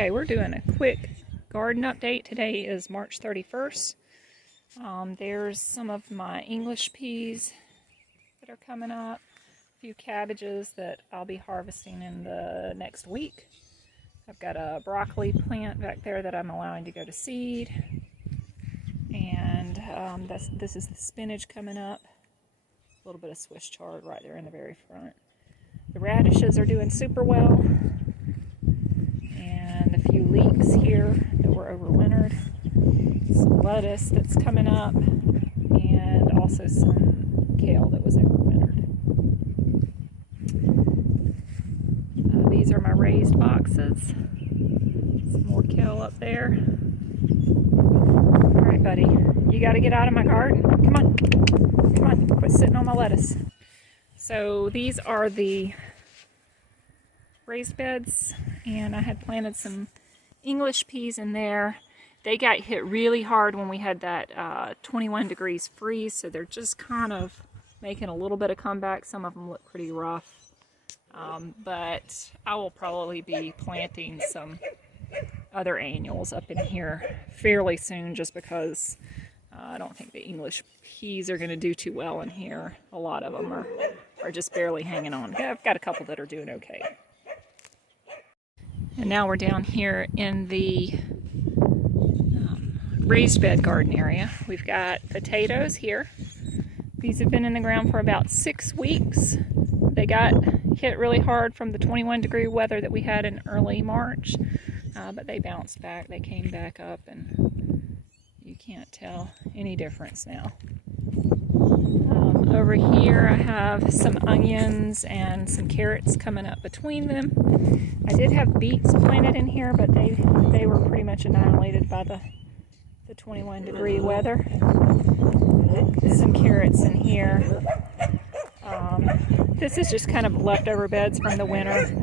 Okay, we're doing a quick garden update. Today is March 31st. There's some of my English peas that are coming up, a few cabbages that I'll be harvesting in the next week. I've got a broccoli plant back there that I'm allowing to go to seed. And this is the spinach coming up. A little bit of Swiss chard right there in the very front. The radishes are doing super well. And a few leeks here that were overwintered. Some lettuce that's coming up. And also some kale that was overwintered. These are my raised boxes. Some more kale up there. Alright, buddy. You got to get out of my garden. Come on. Come on. Quit sitting on my lettuce. So these are the raised beds, and I had planted some English peas in there. They got hit really hard when we had that 21 degrees freeze, so they're just kind of making a little bit of comeback. Some of them look pretty rough, but I will probably be planting some other annuals up in here fairly soon, just because I don't think the English peas are going to do too well in here. A lot of them are just barely hanging on. I've got a couple that are doing okay. And now we're down here in the raised bed garden area. We've got potatoes here. These have been in the ground for about 6 weeks. They got hit really hard from the 21 degree weather that we had in early March, but they bounced back. They came back up, and you can't tell any difference now. Over here I have some onions and some carrots coming up between them. I did have beets planted in here, but they were pretty much annihilated by the 21 degree weather. Some carrots in here. This is just kind of leftover beds from the winter.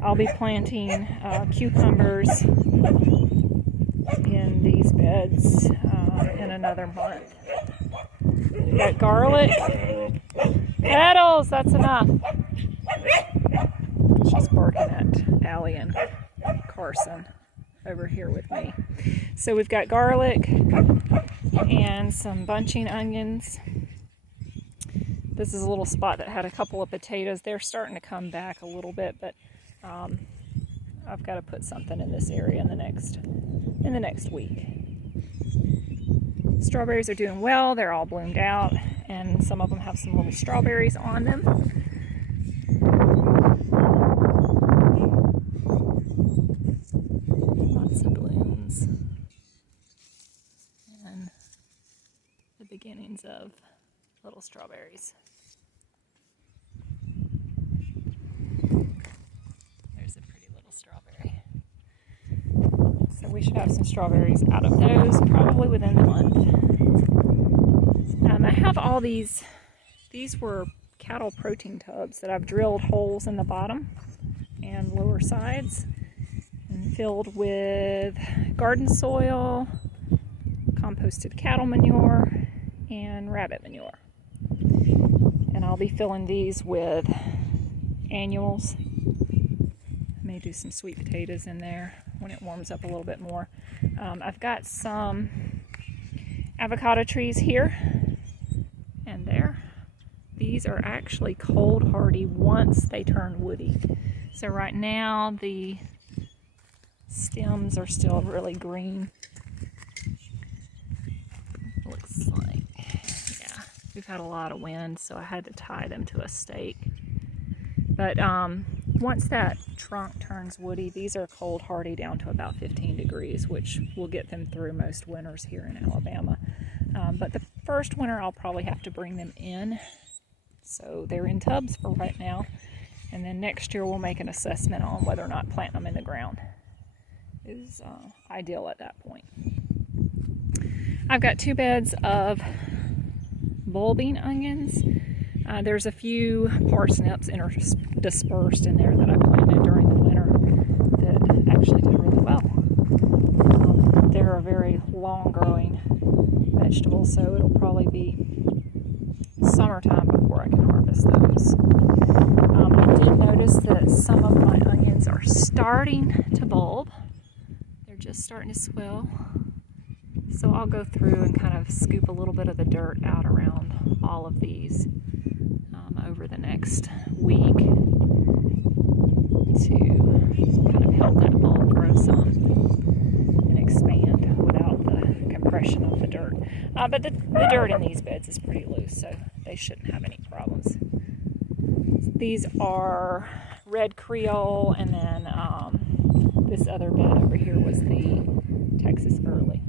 I'll be planting cucumbers in these beds in another month. We got garlic. Petals, that's enough. She's barking at Allie and Carson over here with me. So we've got garlic and some bunching onions. This is a little spot that had a couple of potatoes. They're starting to come back a little bit, but I've got to put something in this area in the next week. Strawberries are doing well. They're all bloomed out, and some of them have some little strawberries on them. Lots of blooms. And the beginnings of little strawberries. There's a pretty little strawberry. So we should have some strawberries out of those probably within the month. I have all these were cattle protein tubs that I've drilled holes in the bottom and lower sides and filled with garden soil, composted cattle manure, and rabbit manure. And I'll be filling these with annuals. I may do some sweet potatoes in there when it warms up a little bit more. I've got some avocado trees here and there. These are actually cold hardy once they turn woody. So right now the stems are still really green. Looks like, yeah, we've had a lot of wind, so I had to tie them to a stake. But once that trunk turns woody, these are cold hardy down to about 15 degrees, which will get them through most winters here in Alabama. But the first winter I'll probably have to bring them in. So they're in tubs for right now. And then next year we'll make an assessment on whether or not planting them in the ground is ideal at that point. I've got 2 beds of bulbing onions. There's a few parsnips interspersed in there that I planted during the winter that actually did really well. They're a very long-growing vegetable, so it'll probably be summertime before I can harvest those. I did notice that some of my onions are starting to bulb. just starting to swell. So I'll go through and kind of scoop a little bit of the dirt out around all of these over the next week to kind of help that bulb grow some and expand without the compression of the dirt. But the dirt in these beds is pretty loose, so they shouldn't have any problems. These are Red Creole, and then this other bed over here was the Texas Early.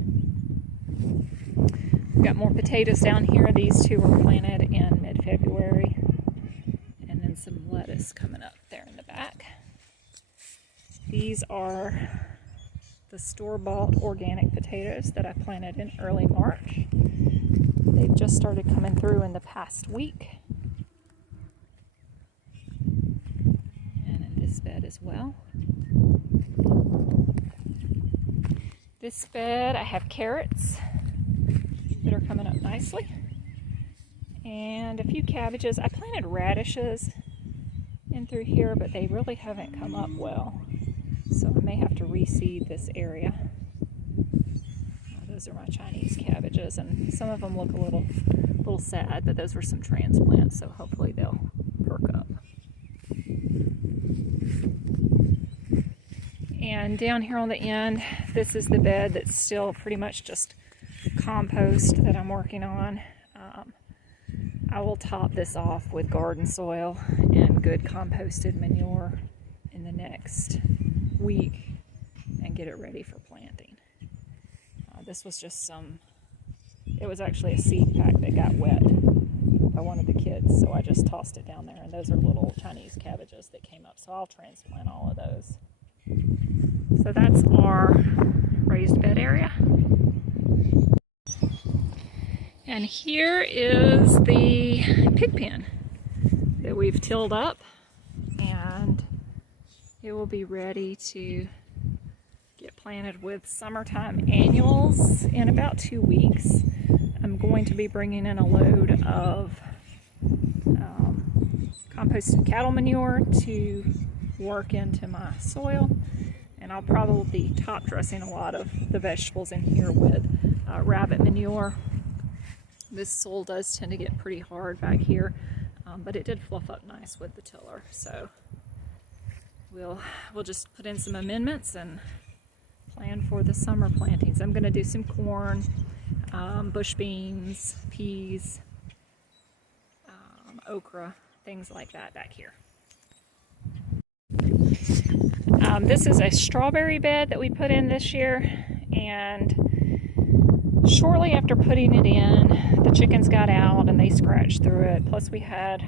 We've got more potatoes down here. These two were planted in mid-February. And then some lettuce coming up there in the back. These are the store-bought organic potatoes that I planted in early March. They've just started coming through in the past week. And in this bed as well. This bed, I have carrots that are coming up nicely. And a few cabbages. I planted radishes in through here, but they really haven't come up well. So I may have to reseed this area. Those are my Chinese cabbages, and some of them look a little sad, but those were some transplants, so hopefully they'll perk up. And down here on the end, this is the bed that's still pretty much just compost that I'm working on. I will top this off with garden soil and good composted manure in the next week and get it ready for planting. This was just it was actually a seed pack that got wet by one of the kids, so I just tossed it down there, and those are little Chinese cabbages that came up, so I'll transplant all of those. So that's our raised bed area. And here is the pig pen that we've tilled up, and it will be ready to get planted with summertime annuals in about 2 weeks. I'm going to be bringing in a load of composted cattle manure to work into my soil, and I'll probably be top dressing a lot of the vegetables in here with rabbit manure. This soil does tend to get pretty hard back here, but it did fluff up nice with the tiller. So we'll just put in some amendments and plan for the summer plantings. I'm going to do some corn, bush beans, peas, okra, things like that back here. This is a strawberry bed that we put in this year, and shortly after putting it in, the chickens got out and they scratched through it. Plus we had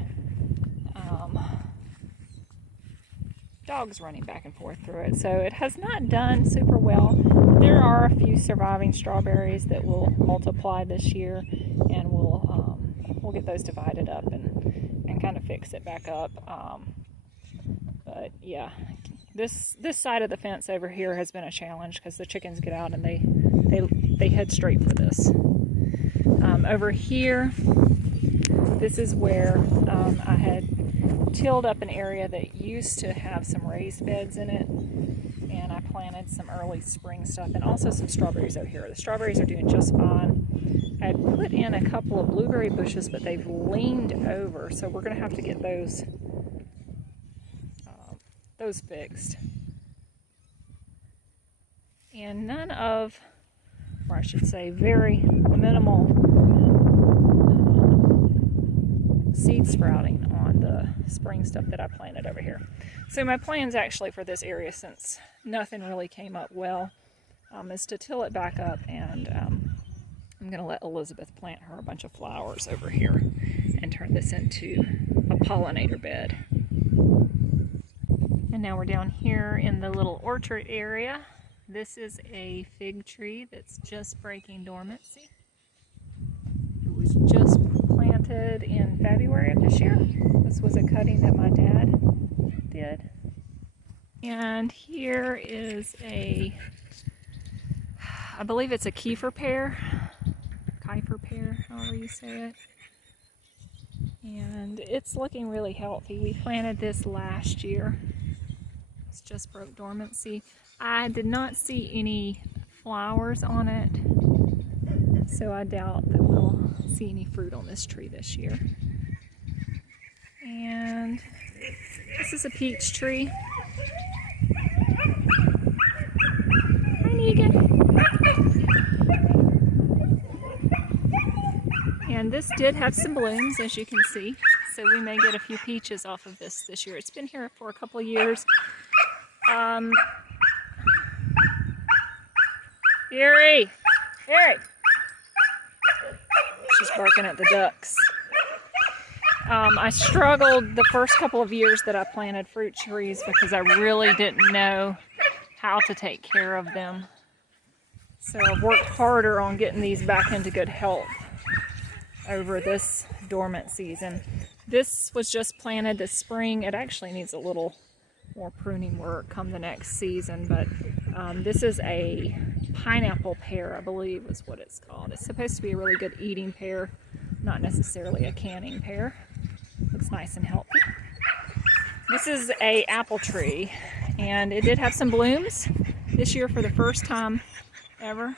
dogs running back and forth through it. So it has not done super well. There are a few surviving strawberries that will multiply this year, and we'll get those divided up and kind of fix it back up. But yeah, this side of the fence over here has been a challenge because the chickens get out and they head straight for this. Over here, this is where I had tilled up an area that used to have some raised beds in it, and I planted some early spring stuff and also some strawberries over here. The strawberries are doing just fine. I had put in a couple of blueberry bushes, but they've leaned over, so we're going to have to get those fixed. And none of, or I should say very minimal seed sprouting on the spring stuff that I planted over here. So my plans actually for this area, since nothing really came up well, is to till it back up, and I'm going to let Elizabeth plant her a bunch of flowers over here and turn this into a pollinator bed. And now we're down here in the little orchard area. This is a fig tree that's just breaking dormancy. It was just planted in February of this year. This was a cutting that my dad did. And here is I believe it's a kefir pear, however you say it. And it's looking really healthy. We planted this last year. It's just broke dormancy. I did not see any flowers on it, so I doubt that we'll see any fruit on this tree this year. And this is a peach tree. Hi, Negan. And this did have some blooms, as you can see, so we may get a few peaches off of this year. It's been here for a couple of years. Erie! Erie! She's barking at the ducks. I struggled the first couple of years that I planted fruit trees because I really didn't know how to take care of them. So I've worked harder on getting these back into good health over this dormant season. This was just planted this spring. It actually needs a little more pruning work come the next season, but this is a pineapple pear, I believe is what it's called. It's supposed to be a really good eating pear, not necessarily a canning pear. Looks nice and healthy. This is a apple tree, and it did have some blooms this year for the first time ever.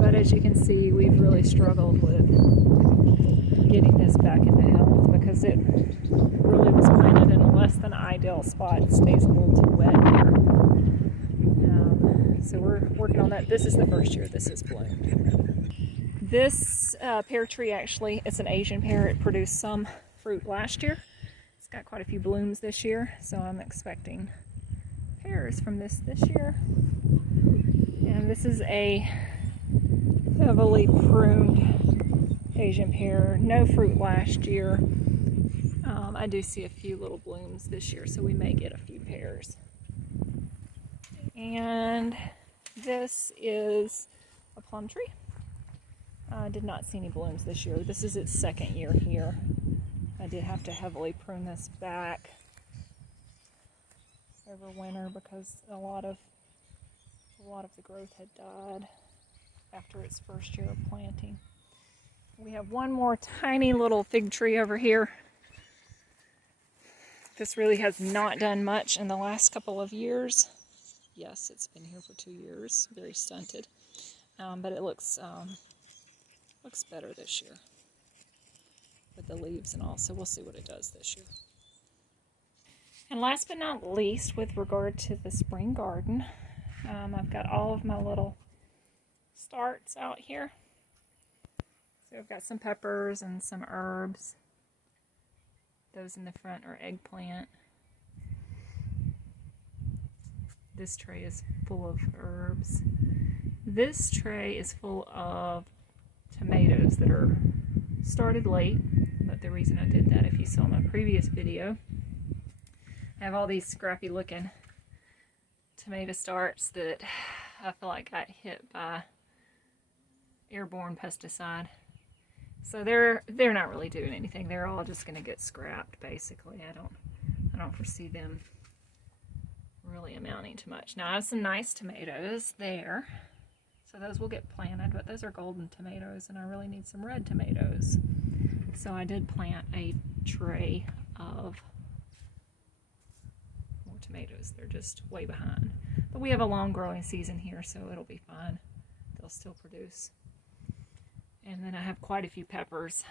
But as you can see, we've really struggled with getting this back into health because it really was planted in a less than ideal spot. It stays a little too wet here. So we're working on that. This is the first year this has bloomed. This pear tree, actually, it's an Asian pear. It produced some fruit last year. It's got quite a few blooms this year, so I'm expecting pears from this year. And this is a heavily pruned Asian pear. No fruit last year. I do see a few little blooms this year, so we may get a few pears. And this is a plum tree. I did not see any blooms this year. This is its second year here. I did have to heavily prune this back over winter because a lot of the growth had died after its first year of planting. We have one more tiny little fig tree over here. This really has not done much in the last couple of years. Yes, it's been here for 2 years, very stunted, but it looks better this year with the leaves and all, so we'll see what it does this year. And last but not least, with regard to the spring garden, I've got all of my little starts out here. So I've got some peppers and some herbs. Those in the front are eggplant. This tray is full of herbs. This tray is full of tomatoes that are started late, but the reason I did that, if you saw my previous video, I have all these scrappy looking tomato starts that I feel like got hit by airborne pesticide. So they're not really doing anything. They're all just going to get scrapped basically. I don't foresee them really amounting to much. Now I have some nice tomatoes there, so those will get planted, but those are golden tomatoes and I really need some red tomatoes. So I did plant a tray of more tomatoes. They're just way behind. But we have a long growing season here, so it'll be fine. They'll still produce. And then I have quite a few peppers.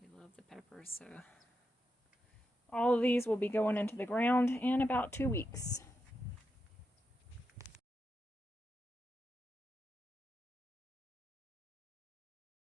We love the peppers, so all of these will be going into the ground in about 2 weeks.